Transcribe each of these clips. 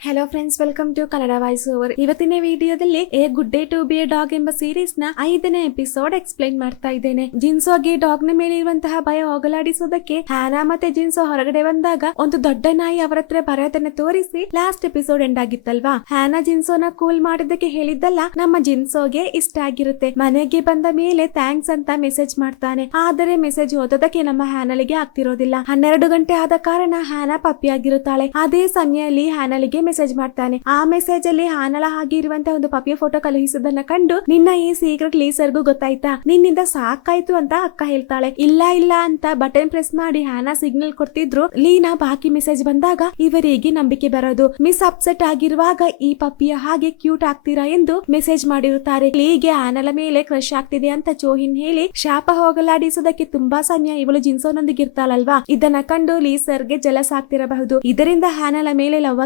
Hello friends welcome to Kannada voice over ಇವತ್ತಿನ ವಿಡಿಯೋದಲ್ಲಿ a good day to be a dog ಎಂಬ ಸೀರೀಸ್ನ ಐದನೇ ಎಪಿಸೋಡ್ ಎಕ್ಸ್ಪ್ಲೈನ್ ಮಾಡ್ತಾ ಇದ್ದೇನೆ. ಜಿನ್ಸೋಗೆ ಡಾಗ್ನ ಮೇಲೆ ಇರುವಂತಹ ಭಯ ಹೋಗಲಾಡಿಸೋದಕ್ಕೆ ಹ್ಯಾನಾ ಮತ್ತೆ ಜಿನ್ಸೋ ಹೊರಗಡೆ ಬಂದಾಗ ಒಂದು ದೊಡ್ಡ ನಾಯಿ ಅವರ ಹತ್ರ ಬರೋದನ್ನ ತೋರಿಸಿ ಲಾಸ್ಟ್ ಎಪಿಸೋಡ್ ಎಂಡ್ ಆಗಿತ್ತಲ್ವಾ? ಹ್ಯಾನಾ ಜಿನ್ಸೋನ ಕೂಲ್ ಮಾಡಿದ್ದಕ್ಕೆ ಹೇಳಿದ್ದಲ್ಲ ನಮ್ಮ ಜಿನ್ಸೋಗೆ ಇಷ್ಟ ಆಗಿರುತ್ತೆ. ಮನೆಗೆ ಬಂದ ಮೇಲೆ ಥ್ಯಾಂಕ್ಸ್ ಅಂತ ಮೆಸೇಜ್ ಮಾಡ್ತಾನೆ. ಆದರೆ ಮೆಸೇಜ್ ಓದೋದಕ್ಕೆ ನಮ್ಮ ಹ್ಯಾನಲಿಗೆ ಆಗ್ತಿರೋದಿಲ್ಲ. ಹನ್ನೆರಡು ಗಂಟೆ ಆದ ಕಾರಣ ಹ್ಯಾನಾ ಪಪ್ಪಿಯಾಗಿರುತ್ತಾಳೆ. ಅದೇ ಸಮಯದಲ್ಲಿ ಹ್ಯಾನಲಿಗೆ ಮೆಸೇಜ್ ಮಾಡ್ತಾನೆ. ಆ ಮೆಸೇಜ್ ಅಲ್ಲಿ ಹಾನಲ ಆಗಿರುವಂತಹ ಒಂದು ಪಪ್ಪಿಯ ಫೋಟೋ ಕಳುಹಿಸೋದನ್ನ ಕಂಡು ನಿನ್ನ ಈ ಸೀಕ್ರೆಟ್ ಲೀಸರ್ಗೂ ಗೊತ್ತಾಯ್ತಾ? ನಿನ್ನಿಂದ ಸಾಕಾಯ್ತು ಅಂತ ಅಕ್ಕ ಹೇಳ್ತಾಳೆ. ಇಲ್ಲ ಇಲ್ಲ ಅಂತ ಬಟನ್ ಪ್ರೆಸ್ ಮಾಡಿ ಹಾನಾ ಸಿಗ್ನಲ್ ಕೊಡ್ತಿದ್ರು. ಲೀನಾ ಬಾಕಿ ಮೆಸೇಜ್ ಬಂದಾಗ ಇವರಿಗೆ ನಂಬಿಕೆ ಬರೋದು. ಮಿಸ್ ಅಪ್ಸೆಟ್ ಆಗಿರುವಾಗ ಈ ಪಪ್ಪಿಯ ಹಾಗೆ ಕ್ಯೂಟ್ ಆಗ್ತೀರಾ ಎಂದು ಮೆಸೇಜ್ ಮಾಡಿರುತ್ತಾರೆ. ಲೀಗೆ ಆನಲ ಮೇಲೆ ಕ್ರಶ್ ಆಗ್ತಿದೆ ಅಂತ ಚೋಹಿನ್ ಹೇಳಿ ಶಾಪ ಹೋಗಲಾಡಿಸೋದಕ್ಕೆ ತುಂಬಾ ಸಮಯ ಇವಳು ಜಿನ್ಸೋನೊಂದಿಗೆ ಇರ್ತಾಳಲ್ವಾ ಇದನ್ನ ಕಂಡು ಲೀ ಸರ್ಗೆ ಜಲಸ್ ಆಗ್ತಿರಬಹುದು. ಇದರಿಂದ ಹಾನಲ ಮೇಲೆ ಲವ್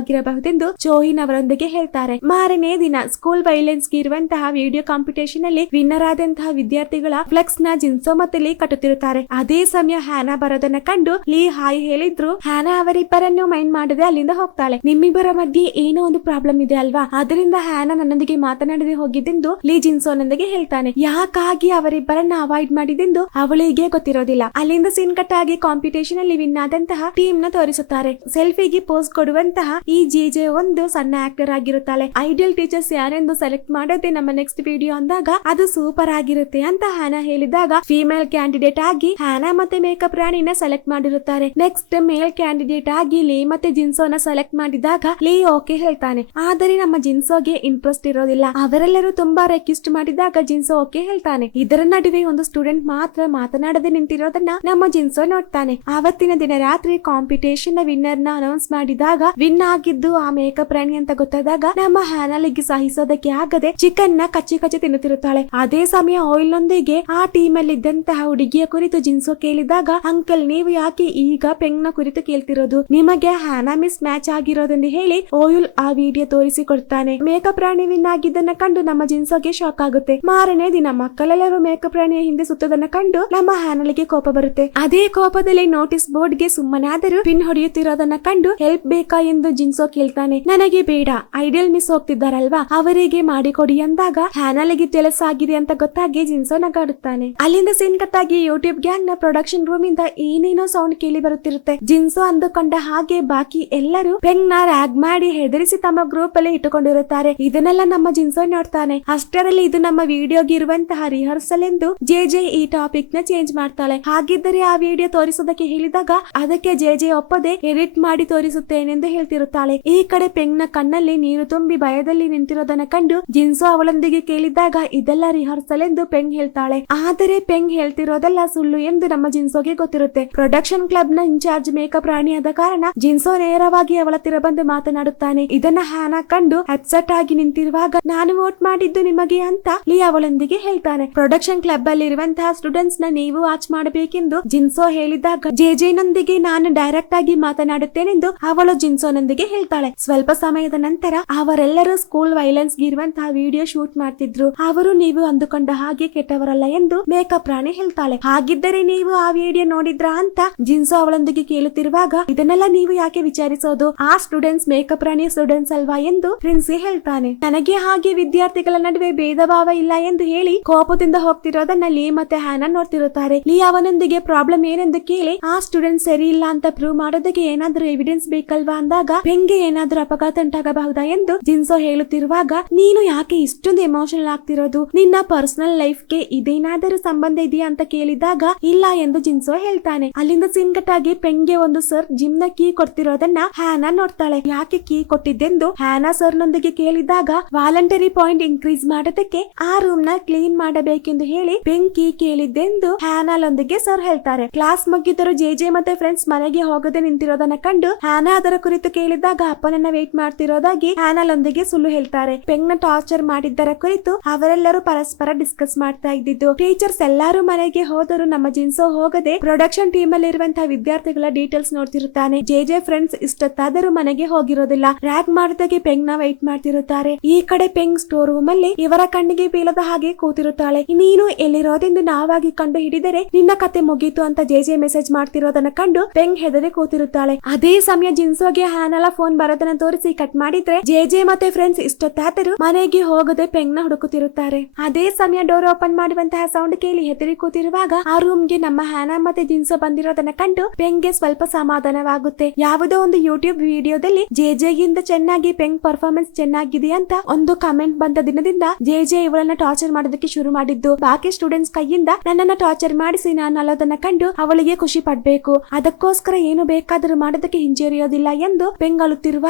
ಆಗಿರಬಹುದೆಂದು ಚೋಹಿನ್ ಅವರೊಂದಿಗೆ ಹೇಳ್ತಾರೆ. ಮಾರನೇ ದಿನ ಸ್ಕೂಲ್ ವೈಲೆನ್ಸ್ಗೆ ಇರುವಂತಹ ವಿಡಿಯೋ ಕಾಂಪಿಟೇಷನ್ ಅಲ್ಲಿ ವಿನ್ನರ್ ಆದಂತಹ ವಿದ್ಯಾರ್ಥಿಗಳ ಫ್ಲೆಕ್ಸ್ನ ಜಿನ್ಸೋ ಮತ್ತೆ ಲೀ ಕಟ್ಟುತ್ತಿರುತ್ತಾರೆ. ಅದೇ ಸಮಯ ಹ್ಯಾನಾ ಬರೋದನ್ನ ಕಂಡು ಲೀ ಹಾಯ್ ಹೇಳಿದ್ರು. ಹ್ಯಾನಾ ಅವರಿಬ್ಬರನ್ನು ಮೈಂಡ್ ಮಾಡದೆ ಅಲ್ಲಿಂದ ಹೋಗ್ತಾಳೆ. ನಿಮ್ಮಿಬ್ಬರ ಮಧ್ಯೆ ಏನೋ ಒಂದು ಪ್ರಾಬ್ಲಮ್ ಇದೆ ಅಲ್ವಾ? ಅದರಿಂದ ಹ್ಯಾನಾ ನನ್ನೊಂದಿಗೆ ಮಾತನಾಡದೆ ಹೋಗಿದ್ದೆಂದು ಲೀ ಜಿನ್ಸೋನೊಂದಿಗೆ ಹೇಳ್ತಾನೆ. ಯಾಕಾಗಿ ಅವರಿಬ್ಬರನ್ನ ಅವಾಯ್ಡ್ ಮಾಡಿದೆಂದು ಅವಳಿಗೆ ಗೊತ್ತಿರೋದಿಲ್ಲ. ಅಲ್ಲಿಂದ ಸೀನ್ ಕಟ್ ಆಗಿ ಕಾಂಪಿಟೇಷನ್ ಅಲ್ಲಿ ವಿನ್ ಆದಂತಹ ಟೀಮ್ನ ತೋರಿಸುತ್ತಾರೆ. ಸೆಲ್ಫಿಗೆ ಪೋಸ್ ಕೊಡುವಂತಹ ಈ ಜೆ ಒಂದು ಸಣ್ಣ ಆಕ್ಟರ್ ಆಗಿರುತ್ತಾಳೆ. ಐಡಿಯಲ್ ಟೀಚರ್ಸ್ ಯಾರೆಂದು ಸೆಲೆಕ್ಟ್ ಮಾಡೋದೇ ನಮ್ಮ ನೆಕ್ಸ್ಟ್ ವಿಡಿಯೋ ಅಂದಾಗ ಅದು ಸೂಪರ್ ಆಗಿರುತ್ತೆ ಅಂತ ಹ್ಯಾನಾ ಹೇಳಿದಾಗ ಫಿಮೇಲ್ ಕ್ಯಾಂಡಿಡೇಟ್ ಆಗಿ ಹ್ಯಾನಾ ಮತ್ತೆ ಮೇಕಪ್ ರಾಣಿನ ಸೆಲೆಕ್ಟ್ ಮಾಡಿರುತ್ತಾರೆ. ನೆಕ್ಸ್ಟ್ ಮೇಲ್ ಕ್ಯಾಂಡಿಡೇಟ್ ಆಗಿ ಲೀ ಮತ್ತೆ ಜಿನ್ಸೋನ ಸೆಲೆಕ್ಟ್ ಮಾಡಿದಾಗ ಲೀ ಓಕೆ ಹೇಳ್ತಾನೆ. ಆದರೆ ನಮ್ಮ ಜಿನ್ಸೋಗೆ ಇಂಟ್ರೆಸ್ಟ್ ಇರೋದಿಲ್ಲ. ಅವರೆಲ್ಲರೂ ತುಂಬಾ ರೆಕ್ವೆಸ್ಟ್ ಮಾಡಿದಾಗ ಜಿನ್ಸೋ ಓಕೆ ಹೇಳ್ತಾನೆ. ಇದರ ನಡುವೆ ಒಂದು ಸ್ಟೂಡೆಂಟ್ ಮಾತ್ರ ಮಾತನಾಡದೆ ನಿಂತಿರೋದನ್ನ ನಮ್ಮ ಜಿನ್ಸೋ ನೋಡ್ತಾನೆ. ಆವತ್ತಿನ ದಿನ ರಾತ್ರಿ ಕಾಂಪಿಟೇಷನ್ ವಿನ್ನರ್ನ ಅನೌನ್ಸ್ ಮಾಡಿದಾಗ ವಿನ್ ಆಗಿದ್ದು ಆ ಮೇಕಪ್ ಪ್ರಾಣಿ ಅಂತ ಗೊತ್ತಾದಾಗ ನಮ್ಮ ಹ್ಯಾನಲಿಗೆ ಸಹಿಸೋದಕ್ಕೆ ಆಗದೆ ಚಿಕನ್ನ ಕಚ್ಚಿ ಕಚ್ಚಿ ತಿನ್ನುತ್ತಿರುತ್ತಾಳೆ. ಅದೇ ಸಮಯ ಆಯಿಲ್ ನೊಂದಿಗೆ ಆ ಟೀಮ್ ಅಲ್ಲಿ ಇದ್ದಂತಹ ಹುಡುಗಿಯ ಕುರಿತು ಜಿನ್ಸೋ ಕೇಳಿದಾಗ, ಅಂಕಲ್, ನೀವು ಯಾಕೆ ಈಗ ಪೆಂಗ್ನ ಕುರಿತು ಕೇಳ್ತಿರೋದು? ನಿಮಗೆ ಹ್ಯಾನಾ ಮಿಸ್ ಮ್ಯಾಚ್ ಆಗಿರೋದೆಂದು ಹೇಳಿ ಓಯುಲ್ ಆ ವಿಡಿಯೋ ತೋರಿಸಿ ಕೊಡ್ತಾನೆ ಮೇಕಪ್ ಪ್ರಾಣಿ ವಿನ್ ಆಗಿದ್ದನ್ನ ಕಂಡು ನಮ್ಮ ಜಿನ್ಸೋಗೆ ಶಾಕ್ ಆಗುತ್ತೆ. ಮಾರನೇ ದಿನ ಮಕ್ಕಳೆಲ್ಲರೂ ಮೇಕಪ್ ಪ್ರಾಣಿಯ ಹಿಂದೆ ಸುತ್ತದನ್ನ ಕಂಡು ನಮ್ಮ ಹ್ಯಾನಲಿಗೆ ಕೋಪ ಬರುತ್ತೆ. ಅದೇ ಕೋಪದಲ್ಲಿ ನೋಟಿಸ್ ಬೋರ್ಡ್ಗೆ ಸುಮ್ಮನಾದರೂ ಪಿನ್ ಹೊಡೆಯುತ್ತಿರೋದನ್ನ ಕಂಡು, ಹೆಲ್ಪ್ ಬೇಕಾ? ಎಂದು ಜಿನ್ಸೋ ಕೇಳ್ತಾನೆ. ನನಗೆ ಬೇಡ ಐಡಿಯಲ್ ಮಿಸ್ ಹೋಗ್ತಿದ್ದಾರಲ್ವಾ? ಅವರಿಗೆ ಮಾಡಿಕೊಡಿ ಅಂದಾಗ ಹ್ಯಾನಲಿಗೆ ಕೆಲಸ ಆಗಿದೆ ಅಂತ ಗೊತ್ತಾಗಿ ಜಿನ್ಸೋ ನಗಾಡುತ್ತಾನೆ. ಅಲ್ಲಿಂದ ಸೀನ್ ಕಟ್ ಆಗಿ ಯೂಟ್ಯೂಬ್ ಗ್ಯಾಂಗ್ನ ಪ್ರೊಡಕ್ಷನ್ ರೂಮ್ ಇಂದ ಏನೇನೋ ಸೌಂಡ್ ಕೇಳಿ ಬರುತ್ತಿರುತ್ತೆ. ಜಿನ್ಸೋ ಅಂದುಕೊಂಡ ಹಾಗೆ ಬಾಕಿ ಎಲ್ಲರೂ ಪೆಂಗ್ನ ರ್ಯಾಗ್ ಮಾಡಿ ಹೆದರಿಸಿ ತಮ್ಮ ಗ್ರೂಪ್ ಅಲ್ಲಿ ಇಟ್ಟುಕೊಂಡಿರುತ್ತಾರೆ. ಇದನ್ನೆಲ್ಲ ನಮ್ಮ ಜಿನ್ಸೋ ನೋಡ್ತಾನೆ. ಅಷ್ಟರಲ್ಲಿ ಇದು ನಮ್ಮ ವಿಡಿಯೋಗೆ ಇರುವಂತಹ ರಿಹರ್ಸಲ್ ಎಂದು ಜೆ ಜೆ ಈ ಟಾಪಿಕ್ನ ಚೇಂಜ್ ಮಾಡ್ತಾಳೆ. ಹಾಗಿದ್ದರೆ ಆ ವಿಡಿಯೋ ತೋರಿಸೋದಕ್ಕೆ ಹೇಳಿದಾಗ ಅದಕ್ಕೆ ಜೆ ಜೆ ಒಪ್ಪದೆ ಎಡಿಟ್ ಮಾಡಿ ತೋರಿಸುತ್ತೇನೆಂದು ಹೇಳ್ತಿರುತ್ತಾಳೆ. ಈ ಕಡೆ ಪೆಂಗ್ನ ಕಣ್ಣಲ್ಲಿ ನೀರು ತುಂಬಿ ಭಯದಲ್ಲಿ ನಿಂತಿರೋದನ್ನ ಕಂಡು ಜಿನ್ಸೋ ಅವಳೊಂದಿಗೆ ಕೇಳಿದಾಗ ಇದೆಲ್ಲ ರಿಹರ್ಸಲ್ ಎಂದು ಪೆಂಗ್ ಹೇಳ್ತಾಳೆ. ಆದರೆ ಪೆಂಗ್ ಹೇಳ್ತಿರೋದೆಲ್ಲ ಸುಳ್ಳು ಎಂದು ನಮ್ಮ ಜಿನ್ಸೋಗೆ ಗೊತ್ತಿರುತ್ತೆ. ಪ್ರೊಡಕ್ಷನ್ ಕ್ಲಬ್ನ ಇನ್ಚಾರ್ಜ್ ಮೇಕಪ್ ರಾಣಿಯಾದ ಕಾರಣ ಜಿನ್ಸೋ ನೇರವಾಗಿ ಅವಳ ಹತ್ತಿರ ಬಂದು ಮಾತನಾಡುತ್ತಾನೆ. ಇದನ್ನ ಹಾನ ಕಂಡು ಅಪ್ಸೆಟ್ ಆಗಿ ನಿಂತಿರುವಾಗ, ನಾನು ವೋಟ್ ಮಾಡಿದ್ದು ನಿಮಗೆ ಅಂತ ಲೀ ಅವಳೊಂದಿಗೆ ಹೇಳ್ತಾನೆ. ಪ್ರೊಡಕ್ಷನ್ ಕ್ಲಬ್ ಅಲ್ಲಿ ಇರುವಂತಹ ಸ್ಟೂಡೆಂಟ್ಸ್ನ ನೀವು ವಾಚ್ ಮಾಡಬೇಕೆಂದು ಜಿನ್ಸೋ ಹೇಳಿದಾಗ, ಜೆ ನೊಂದಿಗೆ ನಾನು ಡೈರೆಕ್ಟ್ ಆಗಿ ಮಾತನಾಡುತ್ತೇನೆಂದು ಅವಳು ಜಿನ್ಸೋನೊಂದಿಗೆ ಹೇಳ್ತಾಳೆ. ಸ್ವಲ್ಪ ಸಮಯದ ನಂತರ ಅವರೆಲ್ಲರೂ ಸ್ಕೂಲ್ ವೈಲೆನ್ಸ್ ಇರುವಂತಹ ವಿಡಿಯೋ ಶೂಟ್ ಮಾಡ್ತಿದ್ರು. ಅವರು ನೀವು ಅಂದುಕೊಂಡ ಹಾಗೆ ಕೆಟ್ಟವರಲ್ಲ ಎಂದು ಮೇಕಪ್ ರಾಣಿ ಹೇಳ್ತಾಳೆ. ಹಾಗಿದ್ದರೆ ನೀವು ಆ ವಿಡಿಯೋ ನೋಡಿದ್ರಾ ಅಂತ ಜಿನ್ಸೋ ಅವಳೊಂದಿಗೆ ಕೇಳುತ್ತಿರುವಾಗ, ಇದನ್ನೆಲ್ಲ ನೀವು ಯಾಕೆ ವಿಚಾರಿಸೋದು? ಆ ಸ್ಟೂಡೆಂಟ್ಸ್ ಮೇಕಪ್ ರಾಣಿ ಸ್ಟೂಡೆಂಟ್ಸ್ ಅಲ್ವಾ ಎಂದು ಪ್ರಿನ್ಸಿ ಹೇಳ್ತಾನೆ. ನನಗೆ ಹಾಗೆ ವಿದ್ಯಾರ್ಥಿಗಳ ನಡುವೆ ಭೇದ ಭಾವ ಇಲ್ಲ ಎಂದು ಹೇಳಿ ಕೋಪದಿಂದ ಹೋಗ್ತಿರೋದನ್ನ ಲೀ ಮತ್ತೆ ಹ್ಯಾನ ನೋಡ್ತಿರುತ್ತಾರೆ. ಲೀ ಅವನೊಂದಿಗೆ ಪ್ರಾಬ್ಲಮ್ ಏನೆಂದು ಕೇಳಿ, ಆ ಸ್ಟೂಡೆಂಟ್ ಸರಿ ಇಲ್ಲ ಅಂತ ಪ್ರೂವ್ ಮಾಡೋದಕ್ಕೆ ಏನಾದ್ರೂ ಎವಿಡೆನ್ಸ್ ಬೇಕಲ್ವಾ ಅಂದಾಗ, ಬೆಂಗೆ ಏನಾದ್ರೂ ಅಪಘಾತ ಉಂಟಾಗಬಹುದಾ ಎಂದು ಜಿನ್ಸೋ ಹೇಳುತ್ತಿರುವಾಗ, ನೀನು ಯಾಕೆ ಇಷ್ಟೊಂದು ಎಮೋಷನಲ್ ಆಗ್ತಿರೋದು? ನಿನ್ನ ಪರ್ಸನಲ್ ಲೈಫ್ಗೆ ಇದೇನಾದರೂ ಸಂಬಂಧ ಇದೆಯಾ? ಅಂತ ಕೇಳಿದಾಗ, ಇಲ್ಲ, ಎಂದು ಜಿನ್ಸೋ ಹೇಳ್ತಾನೆ. ಅಲ್ಲಿಂದ ಸಿಂಗಟಾಗಿ ಪೆಂಗೆ ಒಂದು ಸರ್ ಜಿಮ್ನ ಕೀ ಕೊಡ್ತಿರೋದನ್ನ ಹ್ಯಾನಾ ನೋಡ್ತಾಳೆ. ಯಾಕೆ ಕೀ ಕೊಟ್ಟಿದ್ದೆಂದು? ಹ್ಯಾನಾ ಸರ್ ನೊಂದಿಗೆ ಕೇಳಿದಾಗ, ವಾಲಂಟರಿ ಪಾಯಿಂಟ್ ಇನ್ಕ್ರೀಸ್ ಮಾಡೋದಕ್ಕೆ ಆ ರೂಮ್ನ ಕ್ಲೀನ್ ಮಾಡಬೇಕೆಂದು ಹೇಳಿ ಪೆಂಗ್ ಕೀ ಕೇಳಿದ್ದೆಂದು ಹ್ಯಾನಾಲೊಂದಿಗೆ ಸರ್ ಹೇಳ್ತಾರೆ. ಕ್ಲಾಸ್ ಮುಗಿದರೂ ಜೆ ಜೆ ಮತ್ತೆ ಫ್ರೆಂಡ್ಸ್ ಮನೆಗೆ ಹೋಗದೆ ನಿಂತಿರೋದನ್ನ ಕಂಡು ಹ್ಯಾನಾ ಅದರ ಕುರಿತು ಕೇಳಿದಾಗ ಅಪ್ಪನನ್ನ ವೇಟ್ ಮಾಡ್ತಿರೋದಾಗಿ ಹ್ಯಾನಲೊಂದಿಗೆ ಸುಳ್ಳು ಹೇಳ್ತಾರೆ. ಪೆಂಗ್ನ ಟಾರ್ಚರ್ ಮಾಡಿದ್ದರ ಕುರಿತು ಅವರೆಲ್ಲರೂ ಪರಸ್ಪರ ಡಿಸ್ಕಸ್ ಮಾಡ್ತಾ ಇದ್ದಿದ್ದು. ಟೀಚರ್ಸ್ ಎಲ್ಲಾರು ಮನೆಗೆ ಹೋದರೂ ನಮ್ಮ ಜಿನ್ಸೋ ಹೋಗದೆ ಪ್ರೊಡಕ್ಷನ್ ಟೀಮ್ ಅಲ್ಲಿ ಇರುವಂತಹ ವಿದ್ಯಾರ್ಥಿಗಳ ಡೀಟೇಲ್ಸ್ ನೋಡ್ತಿರುತ್ತಾನೆ. ಜೆ ಜೆ ಫ್ರೆಂಡ್ಸ್ ಇಷ್ಟತ್ತಾದರೂ ಮನೆಗೆ ಹೋಗಿರೋದಿಲ್ಲ. Rag ಮಾಡಿದಾಗೆ ಪೆಂಗ್ನ white ಮಾಡ್ತಿರುತ್ತಾರೆ. ಈ ಕಡೆ ಪೆಂಗ್ ಸ್ಟೋರ್ ರೂಮ್ ಅಲ್ಲಿ ಇವರ ಕಣ್ಣಿಗೆ ಬೀಳದ ಹಾಗೆ ಕೂತಿರುತ್ತಾಳೆ. ನೀನು ಎಲ್ಲಿರೋದೆಂದು ನಾವಾಗಿ ಕಂಡು ಹಿಡಿದರೆ ನಿನ್ನ ಕತೆ ಮುಗೀತು ಅಂತ ಜೆ ಮೆಸೇಜ್ ಮಾಡ್ತಿರೋದನ್ನ ಕಂಡು ಪೆಂಗ್ ಹೆದರಿ ಕೂತಿರುತ್ತಾಳೆ. ಅದೇ ಸಮಯ ಜಿನ್ಸೋಗೆ ಹ್ಯಾನಲ ಫೋನ್ ಬರೋದನ್ನ ಇರೋದನ್ನ ತೋರಿಸಿ ಕಟ್ ಮಾಡಿದ್ರೆ ಜೆ ಜೆ ಮತ್ತೆ ಫ್ರೆಂಡ್ಸ್ ಇಷ್ಟೊತ್ತಾದರೂ ಮನೆಗೆ ಹೋಗದೆ ಪೆಂಗ್ನ ಹುಡುಕುತ್ತಿರುತ್ತಾರೆ. ಅದೇ ಸಮಯ ಡೋರ್ ಓಪನ್ ಮಾಡುವಂತಹ ಸೌಂಡ್ ಕೇಳಿ ಹೆದರಿ ಕೂತಿರುವಾಗ ಆ ರೂಮ್ಗೆ ನಮ್ಮ ಹ್ಯಾನ ಮತ್ತೆ ಜಿನ್ಸೋ ಬಂದಿರೋದನ್ನ ಕಂಡು ಪೆಂಗ್ಗೆ ಸ್ವಲ್ಪ ಸಮಾಧಾನವಾಗುತ್ತೆ. ಯಾವುದೋ ಒಂದು ಯೂಟ್ಯೂಬ್ ವಿಡಿಯೋದಲ್ಲಿ ಜೆ ಜೆಗಿಂತ ಚೆನ್ನಾಗಿ ಪೆಂಗ್ ಪರ್ಫಾರ್ಮೆನ್ಸ್ ಚೆನ್ನಾಗಿದೆ ಅಂತ ಒಂದು ಕಮೆಂಟ್ ಬಂದ ದಿನದಿಂದ ಜೆ ಜೆ ಇವಳನ್ನ ಟಾರ್ಚರ್ ಮಾಡೋದಕ್ಕೆ ಶುರು ಮಾಡಿದ್ದು. ಬಾಕಿ ಸ್ಟೂಡೆಂಟ್ಸ್ ಕೈಯಿಂದ ನನ್ನನ್ನ ಟಾರ್ಚರ್ ಮಾಡಿಸಿ ನಾನು ಅಲ್ಲೋದನ್ನ ಕಂಡು ಅವಳಿಗೆ ಖುಷಿ ಪಡ್ಬೇಕು. ಅದಕ್ಕೋಸ್ಕರ ಏನು ಬೇಕಾದರೂ ಮಾಡೋದಕ್ಕೆ ಹಿಂಜರಿಯೋದಿಲ್ಲ ಎಂದು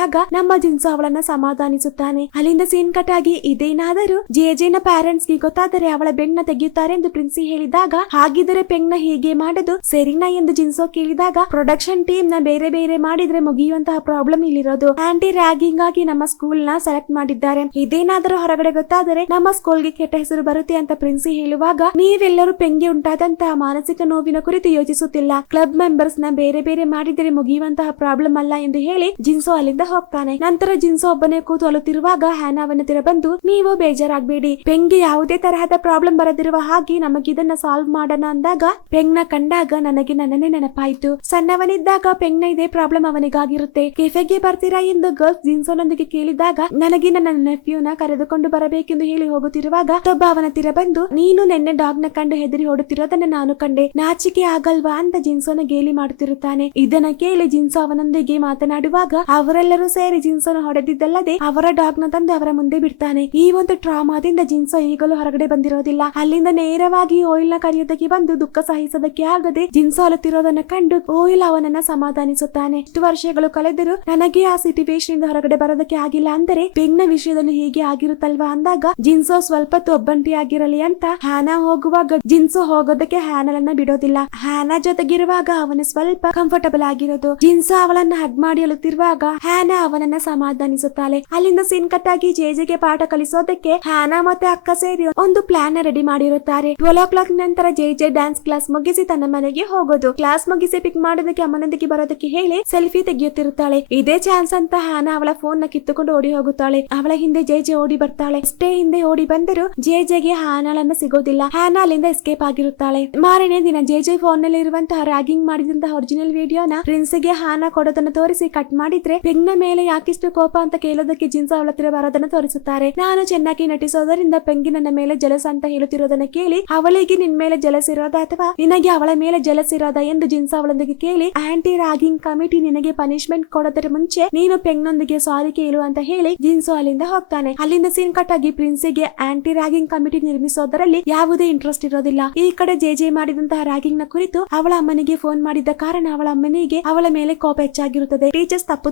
ಬೆಂಗಾಲುತ್ತಿರುವಾಗ ನಮ್ಮ ಜಿನ್ಸು ಅವಳನ್ನ ಸಮಾಧಾನಿಸುತ್ತಾನೆ. ಅಲ್ಲಿಂದ ಸೀನ್ ಕಟ್ ಆಗಿ ಇದೇನಾದರೂ ಜೆ ಜೆನ ಪ್ಯಾರೆಂಟ್ಸ್ಗೆ ಗೊತ್ತಾದರೆ ಅವಳ ಬೆನ್ನ ತೆಗೆಯುತ್ತಾರೆ ಎಂದು ಪ್ರಿನ್ಸಿ ಹೇಳಿದಾಗ ಹಾಗಿದ್ರೆ ಪೆಂಗ್ನ ಹೀಗೆ ಮಾಡೋದು ಸರಿನಾ ಎಂದು ಜಿನ್ಸೋ ಕೇಳಿದಾಗ ಪ್ರೊಡಕ್ಷನ್ ಟೀಮ್ನ ಬೇರೆ ಬೇರೆ ಮಾಡಿದ್ರೆ ಮುಗಿಯುವಂತಹ ಪ್ರಾಬ್ಲಮ್ ಇಲ್ಲಿರೋದು. ಆಂಟಿ ರ್ಯಾಗಿಂಗ್ ಆಗಿ ನಮ್ಮ ಸ್ಕೂಲ್ನ ಸೆಲೆಕ್ಟ್ ಮಾಡಿದ್ದಾರೆ. ಇದೇನಾದರೂ ಹೊರಗಡೆ ಗೊತ್ತಾದರೆ ನಮ್ಮ ಸ್ಕೂಲ್ಗೆ ಕೆಟ್ಟ ಹೆಸರು ಬರುತ್ತೆ ಅಂತ ಪ್ರಿನ್ಸಿ ಹೇಳುವಾಗ, ನೀವೆಲ್ಲರೂ ಪೆಂಗೆ ಉಂಟಾದಂತಹ ಮಾನಸಿಕ ನೋವಿನ ಕುರಿತು ಯೋಚಿಸುತ್ತಿಲ್ಲ. ಕ್ಲಬ್ ಮೆಂಬರ್ಸ್ನ ಬೇರೆ ಬೇರೆ ಮಾಡಿದರೆ ಮುಗಿಯುವಂತಹ ಪ್ರಾಬ್ಲಮ್ ಅಲ್ಲ ಎಂದು ಹೇಳಿ ಜಿನ್ಸೋ ಅಲ್ಲಿಂದ ಹೋಗ್ತಾನೆ. ನಂತರ ಜಿನ್ಸೋ ಒಬ್ಬನೇ ಕೂತು ಅಲುತ್ತಿರುವಾಗ ಹ್ಯಾನಾವನ್ನ ತಿರ ಬಂದು, ನೀವು ಬೇಜಾರಾಗ್ಬೇಡಿ. ಪೆಂಗ್ಗೆ ಯಾವುದೇ ತರಹದ ಪ್ರಾಬ್ಲಮ್ ಬರದಿರುವ ಹಾಗೆ ನಮಗಿದನ್ನ ಸಾಲ್ವ್ ಮಾಡೋಣ ಅಂದಾಗ ಪೆಂಗ್ನ ಕಂಡಾಗ ನನಗೆ ನನ್ನನ್ನೇ ನೆನಪಾಯ್ತು. ಸಣ್ಣವನಿದ್ದಾಗ ಪೆಂಗ್ನ ಇದೇ ಪ್ರಾಬ್ಲಮ್ ಅವನಿಗಾಗಿರುತ್ತೆ. ಕೆಫೆಗೆ ಬರ್ತೀರಾ ಎಂದು ಗರ್ಲ್ಸ್ ಜಿನ್ಸೋನೊಂದಿಗೆ ಕೇಳಿದಾಗ, ನನಗೆ ನನ್ನ ನೆಫ್ಯೂನ ಕರೆದುಕೊಂಡು ಬರಬೇಕೆಂದು ಹೇಳಿ ಹೋಗುತ್ತಿರುವಾಗ, ಒಬ್ಬ ಅವನ ತಿರ ಬಂದು, ನೀನು ನಿನ್ನೆ ಡಾಗ್ನ ಕಂಡು ಹೆದರಿ ಹೊಡುತ್ತಿರೋದನ್ನ ನಾನು ಕಂಡೆ. ನಾಚಿಕೆ ಆಗಲ್ವಾ? ಅಂತ ಜಿನ್ಸೋನ ಗೇಲಿ ಮಾಡುತ್ತಿರುತ್ತಾನೆ. ಇದನ್ನ ಕೇಳಿ ಜಿನ್ಸೋ ಅವನೊಂದಿಗೆ ಮಾತನಾಡುವಾಗ, ಅವರೆಲ್ಲರೂ ಸೇರಿ ಜಿನ್ಸನ್ನು ಹೊಡೆದಿದ್ದಲ್ಲದೆ ಅವರ ಡಾಗ್ನ ತಂದು ಅವರ ಮುಂದೆ ಬಿಡ್ತಾನೆ. ಈ ಒಂದು ಟ್ರಾಮಾದಿಂದ ಜಿನ್ಸೋ ಈಗಲೂ ಹೊರಗಡೆ ಬಂದಿರೋದಿಲ್ಲ. ಅಲ್ಲಿಂದ ನೇರವಾಗಿ ಓಯಿಲ್ನ ಕರೆಯೋದಕ್ಕೆ ಬಂದು ದುಃಖ ಸಹಿಸೋದಕ್ಕೆ ಆಗದೆ ಜಿನ್ಸೋ ಅಲುತ್ತಿರೋದನ್ನ ಕಂಡು ಓಯಿಲ್ ಅವನನ್ನ ಸಮಾಧಾನಿಸುತ್ತಾನೆ. ಇಷ್ಟು ವರ್ಷಗಳು ಕಳೆದರೂ ನನಗೆ ಆ ಸಿಟಿವೇಶನ್ ಇಂದ ಹೊರಗಡೆ ಬರೋದಕ್ಕೆ ಆಗಿಲ್ಲ ಅಂದರೆ ಬೆಂಗ್ನ ವಿಷಯದಲ್ಲಿ ಹೀಗೆ ಆಗಿರುತ್ತಲ್ವಾ ಅಂದಾಗ ಜಿನ್ಸೋ ಸ್ವಲ್ಪ ಒಬ್ಬಂಟಿ ಆಗಿರಲಿ ಅಂತ ಹ್ಯಾನಾ ಹೋಗುವಾಗ ಜಿನ್ಸೋ ಹೋಗೋದಕ್ಕೆ ಹ್ಯಾನಲನ್ನ ಬಿಡೋದಿಲ್ಲ. ಹ್ಯಾನಾ ಜೊತೆಗಿರುವಾಗ ಅವನು ಸ್ವಲ್ಪ ಕಂಫರ್ಟಬಲ್ ಆಗಿರೋದು. ಜಿನ್ಸೋ ಅವಳನ್ನ ಹಗ್ ಮಾಡಿ ಅಲುತ್ತಿರುವಾಗ ಹ್ಯಾನಾ ಅವನನ್ನ ಸಮಾಧಾನಿಸುತ್ತಾಳೆ. ಅಲ್ಲಿಂದ ಸೀನ್ ಕಟ್ ಆಗಿ ಜೇಜೆಗೆ ಪಾಠ ಕಲಿಸೋದಕ್ಕೆ ಹ್ಯಾನಾ ಮತ್ತೆ ಅಕ್ಕ ಸೇರಿ ಒಂದು ಪ್ಲಾನ್ ರೆಡಿ ಮಾಡಿರುತ್ತಾರೆ. ಟ್ವೆಲ್ ಓ ಕ್ಲಾಕ್ ನಂತರ ಜೆ ಜೆ ಡ್ಯಾನ್ಸ್ ಕ್ಲಾಸ್ ಮುಗಿಸಿ ತನ್ನ ಮನೆಗೆ ಹೋಗೋದು. ಕ್ಲಾಸ್ ಮುಗಿಸಿ ಪಿಕ್ ಮಾಡೋದಕ್ಕೆ ಅಮ್ಮನೊಂದಿಗೆ ಬರೋದಕ್ಕೆ ಹೇಳಿ ಸೆಲ್ಫಿ ತೆಗೆಯುತ್ತಿರುತ್ತಾಳೆ. ಇದೇ ಚಾನ್ಸ್ ಅಂತ ಹ್ಯಾನಾ ಅವಳ ಫೋನ್ನ ಕಿತ್ತುಕೊಂಡು ಓಡಿ ಹೋಗುತ್ತಾಳೆ. ಅವಳ ಹಿಂದೆ ಜೆ ಓಡಿ ಬರ್ತಾಳೆ. ಅಷ್ಟೇ ಹಿಂದೆ ಓಡಿ ಬಂದರೂ ಜೆ ಜೆಗೆ ಹ್ಯಾನಾಳನ್ನ ಸಿಗೋದಿಲ್ಲ. ಹ್ಯಾನಾ ಅಲ್ಲಿಂದ ಎಸ್ಕೇಪ್ ಆಗಿರುತ್ತಾಳೆ. ಮಾರನೇ ದಿನ ಜೆ ಫೋನ್ನಲ್ಲಿ ಇರುವಂತಹ ರ್ಯಾಗಿಂಗ್ ಮಾಡಿದಂತಹ ಒರಿಜಿನಲ್ ವಿಡಿಯೋನ ಪ್ರಿನ್ಸ್ಗೆ ಹಾನಾ ಕೊಡೋದನ್ನ ತೋರಿಸಿ ಕಟ್ ಮಾಡಿದ್ರೆ ಪೆಂಗ್ನ ಮೇಲೆ ಯಾಕಿಷ್ಟು ಕೋಪ ಅಂತ ಕೇಳೋದಕ್ಕೆ ಜಿನ್ಸ್ ಅವಳತ್ತಿರ ಬರೋದನ್ನ ತೋರಿಸುತ್ತಾರೆ. ನಾನು ಚೆನ್ನಾಗಿ ನಟಿಸೋದರಿಂದ ಪೆಂಗಿ ನನ್ನ ಮೇಲೆ ಜಲಸ ಅಂತ ಹೇಳುತ್ತಿರೋದನ್ನ ಕೇಳಿ, ಅವಳಿಗೆ ನಿನ್ ಮೇಲೆ ಜಲಸ್ ಇರೋದ ಅಥವಾ ನಿನಗೆ ಅವಳ ಮೇಲೆ ಜಲಸ್ ಇರೋದ ಎಂದು ಜಿನ್ಸ್ ಅವಳೊಂದಿಗೆ ಕೇಳಿ, ಆಂಟಿ ರಾಗಿಂಗ್ ಕಮಿಟಿ ನಿನಗೆ ಪನಿಷ್ಮೆಂಟ್ ಕೊಡೋದ್ರ ಮುಂಚೆ ನೀನು ಪೆಂಗ್ನೊಂದಿಗೆ ಸಾರಿ ಕೇಳು ಅಂತ ಹೇಳಿ ಜಿನ್ಸು ಅಲ್ಲಿಂದ ಹೋಗ್ತಾನೆ. ಅಲ್ಲಿಂದ ಸೀನ್ ಕಟ್ ಆಗಿ ಪ್ರಿನ್ಸಿಗೆ ಆಂಟಿ ರಾಗಿಂಗ್ ಕಮಿಟಿ ನಿರ್ಮಿಸೋದರಲ್ಲಿ ಯಾವುದೇ ಇಂಟ್ರೆಸ್ಟ್ ಇರೋದಿಲ್ಲ. ಈ ಕಡೆ ಜೆ ಜೆ ಮಾಡಿದಂತಹ ರಾಗಿಂಗ್ನ ಕುರಿತು ಅವಳ ಅಮ್ಮನಿಗೆ ಫೋನ್ ಮಾಡಿದ್ದ ಕಾರಣ ಅವಳ ಅಮ್ಮನಿಗೆ ಅವಳ ಮೇಲೆ ಕೋಪ ಹೆಚ್ಚಾಗಿರುತ್ತದೆ. ಟೀಚರ್ಸ್ ತಪ್ಪು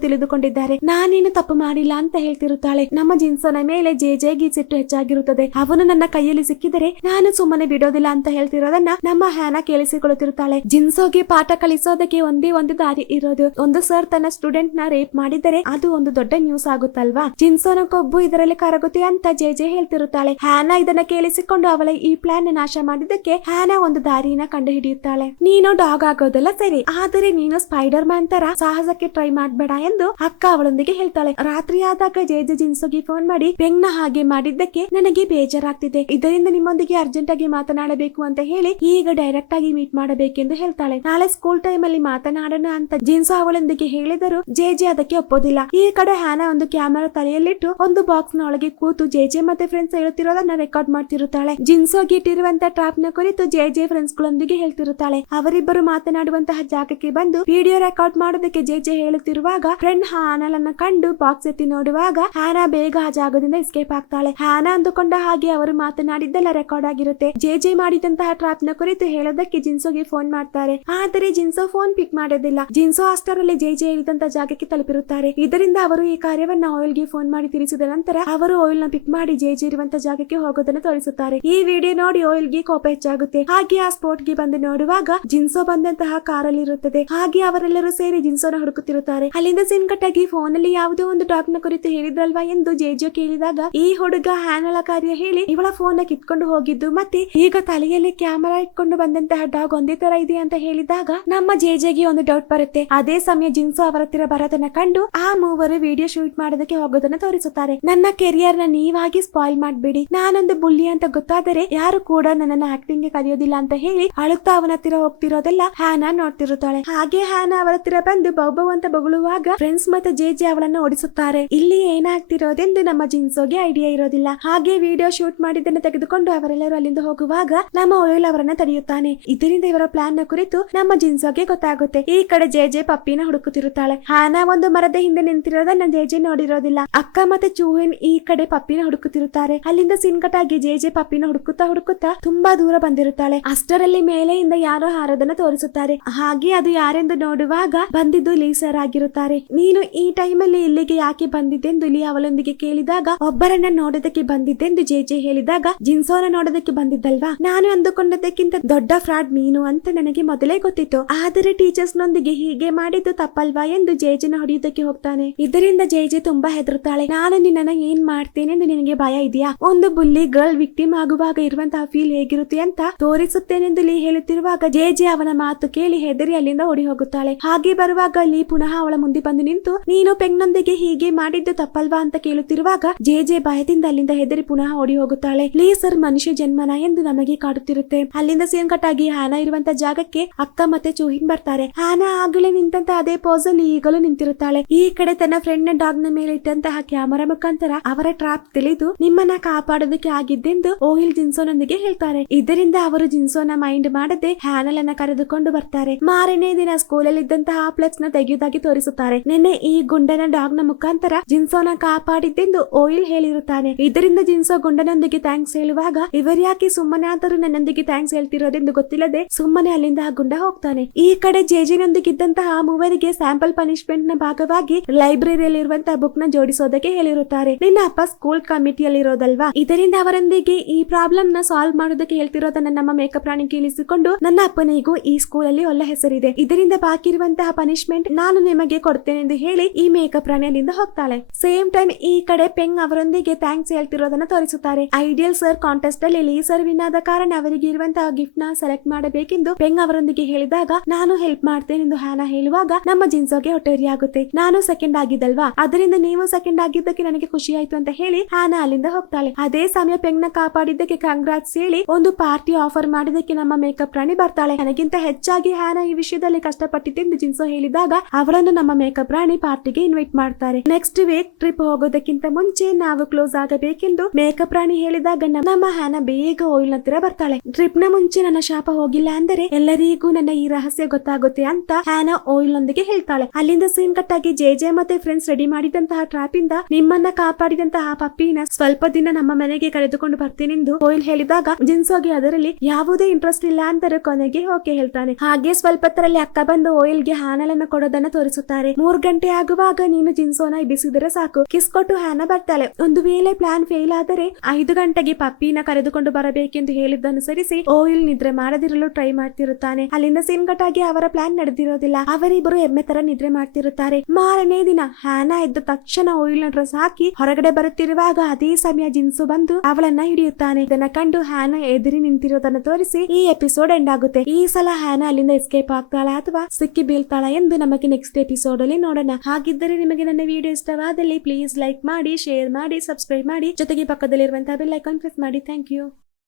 ತಿಳಿದುಕೊಂಡಿದ್ದಾರೆ ನಾನೇನು ತಪ್ಪು ಮಾಡಿಲ್ಲ ಅಂತ ಹೇಳ್ತಿರುತ್ತಾಳೆ. ನಮ್ಮ ಜಿನ್ಸನ ಮೇಲೆ ಜೆ ಜೆಗೆ ಸಿಟ್ಟು ಹೆಚ್ಚಾಗಿರುತ್ತದೆ. ಅವನು ನನ್ನ ಕೈಯಲ್ಲಿ ಸಿಕ್ಕಿದರೆ ನಾನು ಸುಮ್ಮನೆ ಬಿಡೋದಿಲ್ಲ ಅಂತ ಹೇಳ್ತಿರೋದನ್ನ ನಮ್ಮ ಹ್ಯಾನ ಕೇಳಿಸಿಕೊಳ್ಳುತ್ತಿರುತ್ತಾಳೆ ಜಿನ್ಸೋಗೆ ಪಾಠ ಕಲಿಸೋದಕ್ಕೆ ಒಂದೇ ಒಂದು ದಾರಿ ಇರೋದು. ಒಂದು ಸರ್ ತನ್ನ ಸ್ಟೂಡೆಂಟ್ನ ರೇಪ್ ಮಾಡಿದರೆ ಅದು ಒಂದು ದೊಡ್ಡ ನ್ಯೂಸ್ ಆಗುತ್ತಲ್ವಾ? ಜಿನ್ಸೋನ ಕೊಬ್ಬು ಇದರಲ್ಲಿ ಕರಗುತ್ತೆ ಅಂತ ಜೆ ಜೆ ಹೇಳ್ತಿರುತ್ತಾಳೆ. ಹ್ಯಾನ ಇದನ್ನ ಕೇಳಿಸಿಕೊಂಡು ಅವಳ ಈ ಪ್ಲಾನ್ ನಾಶ ಮಾಡಿದ್ದಕ್ಕೆ ಹ್ಯಾನ ಒಂದು ದಾರಿನ ಕಂಡು ಹಿಡಿಯುತ್ತಾಳೆ ನೀನು ಡಾಗ್ ಆಗೋದಲ್ಲ ಸರಿ. ಆದರೆ ನೀನು ಸ್ಪೈಡರ್ ಮ್ಯಾನ್ ತರ ಸಾಹಸಕ್ಕೆ ಟ್ರೈ ಮಾಡ್ಬೇಡ ಎಂದು ಅಕ್ಕ ಅವಳೊಂದಿಗೆ ಹೇಳ್ತಾಳೆ. ರಾತ್ರಿ ಆದಾಗ ಜೆ ಜೆ ಜಿನ್ಸೋಗೆ ಫೋನ್ ಮಾಡಿ, ಬೆಂಗ್ನ ಹಾಗೆ ಮಾಡಿದ್ದಕ್ಕೆ ನನಗೆ ಬೇಜಾರಾಗ್ತಿದೆ. ಇದರಿಂದ ನಿಮ್ಮೊಂದಿಗೆ ಅರ್ಜೆಂಟ್ ಆಗಿ ಮಾತನಾಡಬೇಕು ಅಂತ ಹೇಳಿ ಈಗ ಡೈರೆಕ್ಟ್ ಆಗಿ ಮೀಟ್ ಮಾಡಬೇಕೆಂದು ಹೇಳ್ತಾಳೆ. ನಾಳೆ ಸ್ಕೂಲ್ ಟೈಮ್ ಅಲ್ಲಿ ಮಾತನಾಡೋಣ ಅಂತ ಜಿನ್ಸೋ ಅವಳೊಂದಿಗೆ ಹೇಳಿದರು ಜೇಜೆ ಅದಕ್ಕೆ ಒಪ್ಪೋದಿಲ್ಲ. ಈ ಕಡೆ ಹ್ಯಾನ ಒಂದು ಕ್ಯಾಮೆರಾ ತಲೆಯಲ್ಲಿಟ್ಟು ಒಂದು ಬಾಕ್ಸ್ನ ಒಳಗೆ ಕೂತು ಜೆ ಜೆ ಮತ್ತೆ ಫ್ರೆಂಡ್ಸ್ ಹೇಳುತ್ತಿರೋದನ್ನ ರೆಕಾರ್ಡ್ ಮಾಡ್ತಿರುತ್ತಾಳೆ. ಜಿನ್ಸೋಗೆ ಇಟ್ಟಿರುವಂತ ಟ್ರಾಪ್ನ ಕುರಿತು ಜೆಜೆ ಫ್ರೆಂಡ್ಸ್ ಗಳೊಂದಿಗೆ ಹೇಳ್ತಿರುತ್ತಾಳೆ. ಅವರಿಬ್ಬರು ಮಾತನಾಡುವಂತಹ ಜಾಗಕ್ಕೆ ಬಂದು ವಿಡಿಯೋ ರೆಕಾರ್ಡ್ ಮಾಡೋದಕ್ಕೆ ಜೆ ಜೆ ಹೇಳುತ್ತಿರುವಾಗ ಫ್ರೆಂಡ್ ಹಾನಲನ್ನ ಕಂಡು ಬಾಕ್ಸ್ ಎತ್ತಿ ನೋಡುವಾಗ ಹ್ಯಾನಾ ಬೇಗ ಆ ಜಾಗದಿಂದ ಎಸ್ಕೇಪ್ ಆಗ್ತಾಳೆ. ಹ್ಯಾನಾ ಅಂದುಕೊಂಡ ಹಾಗೆ ಅವರು ಮಾತನಾಡಿದ್ದೆಲ್ಲ ರೆಕಾರ್ಡ್ ಆಗಿರುತ್ತೆ. ಜೆ ಜೆ ಮಾಡಿದಂತಹ ಟ್ರಾಪ್ನ ಕುರಿತು ಹೇಳೋದಕ್ಕೆ ಜಿನ್ಸೋಗೆ ಫೋನ್ ಮಾಡ್ತಾರೆ. ಆದರೆ ಜಿನ್ಸೋ ಫೋನ್ ಪಿಕ್ ಮಾಡೋದಿಲ್ಲ. ಜಿನ್ಸೋ ಅಷ್ಟರಲ್ಲಿ ಜೆ ಜೆ ಹೇಳಿದಂತ ಜಾಗಕ್ಕೆ ತಲುಪಿರುತ್ತಾರೆ. ಇದರಿಂದ ಅವರು ಈ ಕಾರ್ಯವನ್ನ ಆಯಿಲ್ಗೆ ಫೋನ್ ಮಾಡಿ ತಿಳಿಸಿದ ನಂತರ ಅವರು ಆಯಿಲ್ನ ಪಿಕ್ ಮಾಡಿ ಜೆ ಜೆ ಇರುವಂತ ಜಾಗಕ್ಕೆ ಹೋಗೋದನ್ನು ತೋರಿಸುತ್ತಾರೆ. ಈ ವಿಡಿಯೋ ನೋಡಿ ಆಯಿಲ್ಗೆ ಕೋಪ ಹೆಚ್ಚಾಗುತ್ತೆ. ಹಾಗೆ ಆ ಸ್ಪೋರ್ಟ್ಗೆ ಬಂದು ನೋಡುವಾಗ ಜಿನ್ಸೋ ಬಂದಂತಹ ಕಾರಲ್ಲಿ ಇರುತ್ತದೆ ಹಾಗೆ ಅವರೆಲ್ಲರೂ ಸೇರಿ ಜಿನ್ಸೋನ ಹುಡುಕುತ್ತಿರುತ್ತಾರೆ. ಅಲ್ಲಿಂದ ಸಿನ್ ಕಟ್ಟಾಗಿ ಫೋನ್ ಅಲ್ಲಿ ಯಾವುದೋ ಒಂದು ಟಾಕ್ನ ಕುರಿತು ಹೇಳಿದ್ರಲ್ವಾ ಎಂದು ಜೇಜೋ ಕೇಳಿದಾಗ, ಈ ಹುಡುಗ ಹ್ಯಾನಲ ಕಾರ್ಯ ಹೇಳಿ ಇವಳ ಫೋನ್ನ ಕಿತ್ಕೊಂಡು ಹೋಗಿದ್ದು ಮತ್ತೆ ಈಗ ತಲೆಯಲ್ಲಿ ಕ್ಯಾಮೆರಾ ಇಟ್ಕೊಂಡು ಬಂದಂತಹ ಡಾಗ್ ಒಂದೇ ತರ ಇದೆ ಅಂತ ಹೇಳಿದಾಗ ನಮ್ಮ ಜೇಜೆಗೆ ಒಂದು ಡೌಟ್ ಬರುತ್ತೆ. ಅದೇ ಸಮಯ ಜಿನ್ಸು ಅವರ ಹತ್ತಿರ ಬರೋದನ್ನ ಕಂಡು ಆ ಮೂವರು ವಿಡಿಯೋ ಶೂಟ್ ಮಾಡೋದಕ್ಕೆ ಹೋಗೋದನ್ನ ತೋರಿಸುತ್ತಾರೆ. ನನ್ನ ಕೆರಿಯರ್ನ ನೀವಾಗಿ ಸ್ಪಾಯ್ಲ್ ಮಾಡ್ಬೇಡಿ. ನಾನೊಂದು ಬುಲ್ಲಿ ಅಂತ ಗೊತ್ತಾದರೆ ಯಾರು ಕೂಡ ನನ್ನನ್ನ ಆಕ್ಟಿಂಗ್ಗೆ ಕರೆಯೋದಿಲ್ಲ ಅಂತ ಹೇಳಿ ಅಳುತ್ತಾ ಅವನ ಹತ್ತಿರ ಹೋಗ್ತಿರೋದೆಲ್ಲ ಹ್ಯಾನ ನೋಡ್ತಿರುತ್ತಾಳೆ. ಹಾಗೆ ಹ್ಯಾನ ಅವರ ಹತ್ತಿರ ಬಂದು ಬೌಬೌ ಅಂತ ಬಗಳುವಾಗ ಫ್ರೆಂಡ್ಸ್ ಮತ್ತೆ ಜೆ ಜೆ ಅವಳನ್ನ ಓಡಿಸುತ್ತಾರೆ. ಇಲ್ಲಿ ಏನಾಗ್ತಿರೋದೆಂದು ನಮ್ಮ ಜಿನ್ಸೋಗೆ ಐಡಿಯಾ ಇರೋದಿಲ್ಲ. ಹಾಗೆ ವಿಡಿಯೋ ಶೂಟ್ ಮಾಡಿದ್ದನ್ನು ತೆಗೆದುಕೊಂಡು ಅವರೆಲ್ಲರೂ ಅಲ್ಲಿಂದ ಹೋಗುವಾಗ ನಮ್ಮ ಓಯಲ್ ಅವರನ್ನ ತಡೆಯುತ್ತಾನೆ. ಇದರಿಂದ ಇವರ ಪ್ಲಾನ್ನ ಕುರಿತು ನಮ್ಮ ಜಿನ್ಸೋಗೆ ಗೊತ್ತಾಗುತ್ತೆ. ಈ ಕಡೆ ಜೆ ಜೆ ಪಪ್ಪಿನ ಹುಡುಕುತ್ತಿರುತ್ತಾಳೆ. ಹಾನಾ ಒಂದು ಮರದ ಹಿಂದೆ ನಿಂತಿರೋದನ್ನ ಜೆ ಜೆ ನೋಡಿರೋದಿಲ್ಲ. ಅಕ್ಕ ಮತ್ತೆ ಚೂಹಿನ್ ಈ ಕಡೆ ಪಪ್ಪಿನ ಹುಡುಕುತ್ತಿರುತ್ತಾರೆ. ಅಲ್ಲಿಂದ ಸಿನ್ಕಟಾಗಿ ಜೆ ಜೆ ಪಪ್ಪಿನ ಹುಡುಕುತ್ತಾ ಹುಡುಕುತ್ತಾ ತುಂಬಾ ದೂರ ಬಂದಿರುತ್ತಾಳೆ. ಅಷ್ಟರಲ್ಲಿ ಮೇಲೆಯಿಂದ ಯಾರೋ ಹಾರೋದನ್ನ ತೋರಿಸುತ್ತಾರೆ. ಹಾಗೆ ಅದು ಯಾರೆಂದು ನೋಡುವಾಗ ಬಂದಿದ್ದು ಲೀಸರ್ ಆಗಿರುತ್ತಾರೆ. ನೀನು ಟೈಮಲ್ಲಿ ಇಲ್ಲಿಗೆ ಯಾಕೆ ಬಂದಿದ್ದೆಂದು ಲೀ ಅವಳೊಂದಿಗೆ ಕೇಳಿದಾಗ ಒಬ್ಬರನ್ನ ನೋಡೋದಕ್ಕೆ ಬಂದಿದ್ದೆಂದು ಜೆ ಜೆ ಹೇಳಿದಾಗ, ಜಿನ್ಸೋನ ನೋಡೋದಕ್ಕೆ ಬಂದಿದ್ದಲ್ವಾ? ನಾನು ಅಂದುಕೊಂಡದಕ್ಕಿಂತ ದೊಡ್ಡ ಫ್ರಾಡ್ ನೀನು ಅಂತ ನನಗೆ ಮೊದಲೇ ಗೊತ್ತಿತ್ತು. ಆದರೆ ಟೀಚರ್ಸ್ ನೊಂದಿಗೆ ಹೀಗೆ ಮಾಡಿದ್ದು ತಪ್ಪಲ್ವಾ ಎಂದು ಜೇಜೆನ ಹೊಡೆಯುವುದಕ್ಕೆ ಹೋಗ್ತಾನೆ. ಇದರಿಂದ ಜೆ ತುಂಬಾ ಹೆದರುತ್ತಾಳೆ. ನಾನು ನಿನ್ನ ಏನ್ ಮಾಡ್ತೇನೆ ಎಂದು ನಿನಗೆ ಭಯ ಇದೆಯಾ? ಒಂದು ಬುಲ್ಲಿ ಗರ್ಲ್ ವಿಕ್ಟಿಮ್ ಆಗುವಾಗ ಇರುವಂತಹ ಫೀಲ್ ಹೇಗಿರುತ್ತೆ ಅಂತ ತೋರಿಸುತ್ತೇನೆಂದು ಲೀ ಹೇಳುತ್ತಿರುವಾಗ ಜೇಜೆ ಅವನ ಮಾತು ಕೇಳಿ ಹೆದರಿ ಅಲ್ಲಿಂದ ಓಡಿ ಹೋಗುತ್ತಾಳೆ. ಹಾಗೆ ಬರುವಾಗ ಲೀ ಪುನಃ ಅವಳ ಮುಂದೆ ಬಂದು ನಿಂತು ನೀನು ಪೆಂಗ್ನೊಂದಿಗೆ ಹೀಗೆ ಮಾಡಿದ್ದು ತಪ್ಪಲ್ವಾ ಅಂತ ಕೇಳುತ್ತಿರುವಾಗ ಜೆ ಜೆ ಭಯದಿಂದ ಅಲ್ಲಿಂದ ಹೆದರಿ ಪುನಃ ಓಡಿ ಹೋಗುತ್ತಾಳೆ. ಲೇ ಸರ್, ಮನುಷ್ಯ ಜನ್ಮನ ಎಂದು ನಮಗೆ ಕಾಡುತ್ತಿರುತ್ತೆ. ಅಲ್ಲಿಂದ ಸೇಂಗಟ್ಟಾಗಿ ಹಾನ ಇರುವಂತ ಜಾಗಕ್ಕೆ ಅಕ್ಕ ಮತ್ತೆ ಚೂಹಿನ್ ಬರ್ತಾರೆ. ಹಾನ ಆಗಲೇ ನಿಂತಂತ ಅದೇ ಪೋಸ್ ಅಲ್ಲಿ ಈಗಲೂ ನಿಂತಿರುತ್ತಾಳೆ. ಈ ಕಡೆ ತನ್ನ ಫ್ರೆಂಡ್ನ ಡಾಗ್ನ ಮೇಲೆ ಇಟ್ಟಂತಹ ಕ್ಯಾಮರಾ ಮುಖಾಂತರ ಅವರ ಟ್ರಾಪ್ ತಿಳಿದು ನಿಮ್ಮನ್ನ ಕಾಪಾಡೋದಕ್ಕೆ ಆಗಿದ್ದೆಂದು ಓಹಿಲ್ ಜಿನ್ಸೋನೊಂದಿಗೆ ಹೇಳ್ತಾರೆ. ಇದರಿಂದ ಅವರು ಜಿನ್ಸೋನ ಮೈಂಡ್ ಮಾಡದೆ ಹ್ಯಾನಲ್ ಅನ್ನ ಕರೆದುಕೊಂಡು ಬರ್ತಾರೆ. ಮಾರನೇ ದಿನ ಸ್ಕೂಲಲ್ಲಿ ಇದ್ದಂತಹ ಪ್ಲೆಕ್ಸ್ನ ತೆಗೆಯುವುದಾಗಿ ತೋರಿಸುತ್ತಾರೆ. ನಿನ್ನೆ ಈ ಗುಂಡನ ಡಾಗ್ನ ಮುಖಾಂತರ ಜಿನ್ಸೋನ ಕಾಪಾಡಿದ್ದೆಂದು ಓಯಿಲ್ ಹೇಳಿರುತ್ತಾನೆ. ಇದರಿಂದ ಜಿನ್ಸೋ ಗುಂಡನೊಂದಿಗೆ ಥ್ಯಾಂಕ್ಸ್ ಹೇಳುವಾಗ ಇವರ್ಯಾಕೆ ಸುಮ್ಮನಾದರೂ ನನ್ನೊಂದಿಗೆ ಥ್ಯಾಂಕ್ಸ್ ಹೇಳ್ತಿರೋದೆಂದು ಗೊತ್ತಿಲ್ಲದೆ ಸುಮ್ಮನೆ ಅಲ್ಲಿಂದ ಆ ಗುಂಡ ಹೋಗ್ತಾನೆ. ಈ ಕಡೆ ಜೇಜಿನೊಂದಿಗಿದ್ದಂತಹ ಆ ಮೂವರಿಗೆ ಸ್ಯಾಂಪಲ್ ಪನಿಷ್ಮೆಂಟ್ನ ಭಾಗವಾಗಿ ಲೈಬ್ರರಿಯಲ್ಲಿ ಇರುವಂತಹ ಬುಕ್ನ ಜೋಡಿಸೋದಕ್ಕೆ ಹೇಳಿರುತ್ತಾರೆ. ನಿನ್ನ ಅಪ್ಪ ಸ್ಕೂಲ್ ಕಮಿಟಿಯಲ್ಲಿ ಇರೋದಲ್ವಾ ಇದರಿಂದ ಅವರೊಂದಿಗೆ ಈ ಪ್ರಾಬ್ಲಮ್ನ ಸಾಲ್ವ್ ಮಾಡೋದಕ್ಕೆ ಹೇಳ್ತಿರೋದನ್ನ ನಮ್ಮ ಮೇಕಪ್ ರಾಣಿ ಕೇಳಿಸಿಕೊಂಡು ನನ್ನ ಅಪ್ಪನಿಗೂ ಈ ಸ್ಕೂಲ್ ಅಲ್ಲಿ ಒಳ್ಳೆ ಹೆಸರಿದೆ. ಇದರಿಂದ ಬಾಕಿ ಇರುವಂತಹ ಪನಿಷ್ಮೆಂಟ್ ನಾನು ನಿಮಗೆ ಕೊಡ್ತೇನೆ ಎಂದು ಹೇಳಿ ಈ ಮೇಕಪ್ ರಾಣಿ ಅಲ್ಲಿಂದ ಹೋಗ್ತಾಳೆ. ಸೇಮ್ ಟೈಮ್ ಈ ಕಡೆ ಪೆಂಗ್ ಅವರೊಂದಿಗೆ ಥ್ಯಾಂಕ್ಸ್ ಹೇಳ್ತಿರೋದನ್ನ ತೋರಿಸುತ್ತಾರೆ. ಐಡಿಯಲ್ ಸರ್ ಕಾಂಟೆಸ್ಟ್ ಅಲ್ಲಿ ಲೀ ಸರ್ ವಿನ್ ಆದ ಕಾರಣ ಅವರಿಗೆ ಇರುವಂತಹ ಗಿಫ್ಟ್ನ ಸೆಲೆಕ್ಟ್ ಮಾಡಬೇಕೆಂದು ಪೆಂಗ್ ಅವರೊಂದಿಗೆ ಹೇಳಿದಾಗ, ನಾನು ಹೆಲ್ಪ್ ಮಾಡ್ತೇನೆ ಎಂದು ಹ್ಯಾನ ಹೇಳುವಾಗ ನಮ್ಮ ಜಿನ್ಸೋಗೆ ಹೊಟ್ಟೆರಿ ಆಗುತ್ತೆ. ನಾನು ಸೆಕೆಂಡ್ ಆಗಿದ್ದಲ್ವಾ? ಅದರಿಂದ ನೀವು ಸೆಕೆಂಡ್ ಆಗಿದ್ದಕ್ಕೆ ನನಗೆ ಖುಷಿ ಆಯ್ತು ಅಂತ ಹೇಳಿ ಹ್ಯಾನ ಅಲ್ಲಿಂದ ಹೋಗ್ತಾಳೆ. ಅದೇ ಸಮಯ ಪೆಂಗ್ನ ಕಾಪಾಡಿದ್ದಕ್ಕೆ ಕಂಗ್ರಾಟ್ಸ್ ಹೇಳಿ ಒಂದು ಪಾರ್ಟಿ ಆಫರ್ ಮಾಡಿದಕ್ಕೆ ನಮ್ಮ ಮೇಕಪ್ ರಾಣಿ ಬರ್ತಾಳೆ. ನನಗಿಂತ ಹೆಚ್ಚಾಗಿ ಹ್ಯಾನ ಈ ವಿಷಯದಲ್ಲಿ ಕಷ್ಟಪಟ್ಟಿತ್ತೆಂದು ಜಿನ್ಸೋ ಹೇಳಿದಾಗ, ಅವರನ್ನು ನಮ್ಮ ಮೇಕಪ್ ರಾಣಿ ಪಾರ್ಟಿಗೆ ಇನ್ವೈಟ್ ಮಾಡ್ತಾರೆ. ನೆಕ್ಸ್ಟ್ ವೀಕ್ ಟ್ರಿಪ್ ಹೋಗೋದಕ್ಕಿಂತ ಮುಂಚೆ ನಾವು ಕ್ಲೋಸ್ ಆಗಬೇಕೆಂದು ಮೇಕಪ್ ರಾಣಿ ಹೇಳಿದಾಗ ನಮ್ಮ ಹ್ಯಾನ ಬೇಗ ಓಯಿಲ್ ಹತ್ತಿರ ಬರ್ತಾಳೆ. ಟ್ರಿಪ್ನ ಮುಂಚೆ ನನ್ನ ಶಾಪ ಹೋಗಿಲ್ಲ ಅಂದರೆ ಎಲ್ಲರಿಗೂ ನನ್ನ ಈ ರಹಸ್ಯ ಗೊತ್ತಾಗುತ್ತೆ ಅಂತ ಹ್ಯಾನ ಓಯಿಲ್ ನೊಂದಿಗೆ ಹೇಳ್ತಾಳೆ. ಅಲ್ಲಿಂದ ಸೀನ್ ಕಟ್ ಆಗಿ ಜೆ ಜೆ ಮತ್ತೆ ಫ್ರೆಂಡ್ಸ್ ರೆಡಿ ಮಾಡಿದಂತಹ ಟ್ರಾಪ್ ಇಂದ ನಿಮ್ಮನ್ನ ಕಾಪಾಡಿದಂತಹ ಪಪ್ಪಿನ ಸ್ವಲ್ಪ ದಿನ ನಮ್ಮ ಮನೆಗೆ ಕರೆದುಕೊಂಡು ಬರ್ತೀನೆಂದು ಓಯಿಲ್ ಹೇಳಿದಾಗ ಜಿನ್ಸೋಗೆ ಅದರಲ್ಲಿ ಯಾವುದೇ ಇಂಟ್ರೆಸ್ಟ್ ಇಲ್ಲ ಅಂತಾರೆ ಕೊನೆಗೆ ಓಕೆ ಹೇಳ್ತಾನೆ. ಹಾಗೆ ಸ್ವಲ್ಪ ತರಲ್ಲಿ ಅಕ್ಕ ಬಂದು ಓಯಿಲ್ಗೆ ಹಾನಲನ್ನು ಕೊಡೋದನ್ನ ತೋರಿಸುತ್ತಾರೆ. ಮೂರ್ ಗಂಟೆ ಆಗುವಾಗ ನೀನು ಜಿನ್ಸೋನ ಎಬ್ಬಿಸಿದರೆ ಸಾಕು. ಕಿಸ್ ಕೊಟ್ಟು ಹ್ಯಾನ ಬರ್ತಾಳೆ. ಒಂದು ವೇಳೆ ಪ್ಲಾನ್ ಫೇಲ್ ಆದರೆ ಐದು ಗಂಟೆಗೆ ಪಪ್ಪಿನ ಕರೆದುಕೊಂಡು ಬರಬೇಕೆಂದು ಹೇಳಿದ್ದನುಸರಿಸಿ ಓಯಿಲ್ ನಿದ್ರೆ ಮಾಡದಿರಲು ಟ್ರೈ ಮಾಡ್ತಿರುತ್ತಾನೆ. ಅಲ್ಲಿಂದ ಸಿನ್ಗಟಾಗಿ ಅವರ ಪ್ಲಾನ್ ನಡೆದಿರೋದಿಲ್ಲ. ಅವರಿಬ್ಬರು ಎಮ್ಮೆ ತರ ನಿದ್ರೆ ಮಾಡ್ತಿರುತ್ತಾರೆ. ಮಾರನೇ ದಿನ ಹ್ಯಾನ ಎದ್ದ ತಕ್ಷಣ ಓಯಿಲ್ನ ಡ್ರೆಸ್ ಹಾಕಿ ಹೊರಗಡೆ ಬರುತ್ತಿರುವಾಗ ಅದೇ ಸಮಯ ಜಿನ್ಸು ಬಂದು ಅವಳನ್ನ ಹಿಡಿಯುತ್ತಾನೆ. ಇದನ್ನ ಕಂಡು ಹ್ಯಾನ ಎದುರಿ ನಿಂತಿರೋದನ್ನ ತೋರಿಸಿ ಈ ಎಪಿಸೋಡ್ ಎಂಡ್ ಆಗುತ್ತೆ. ಈ ಸಲ ಹ್ಯಾನ ಅಲ್ಲಿಂದ ಎಸ್ಕೇಪ್ ಆಗ್ತಾಳ ಅಥವಾ ಸಿಕ್ಕಿ ಬೀಳ್ತಾಳ ಎಂದು ನಮಗೆ ನೆಕ್ಸ್ಟ್ ಎಪಿಸೋಡ್ ಅಲ್ಲಿ ನೋಡೋಣ. ಹಾಗಿದ್ದರೆ ನಿಮಗೆ ನನ್ನ ವಿಡಿಯೋ ಇಷ್ಟವಾದಲ್ಲಿ ಪ್ಲೀಸ್ ಲೈಕ್ ಮಾಡಿ ಶೇರ್ ಮಾಡಿ ಸಬ್ಸ್ಕ್ರೈಬ್ ಮಾಡಿ, ಜೊತೆಗೆ ಪಕ್ಕದಲ್ಲಿರುವಂತಹ ಬೆಲ್ ಐಕಾನ್ ಪ್ರೆಸ್ ಮಾಡಿ. Thank you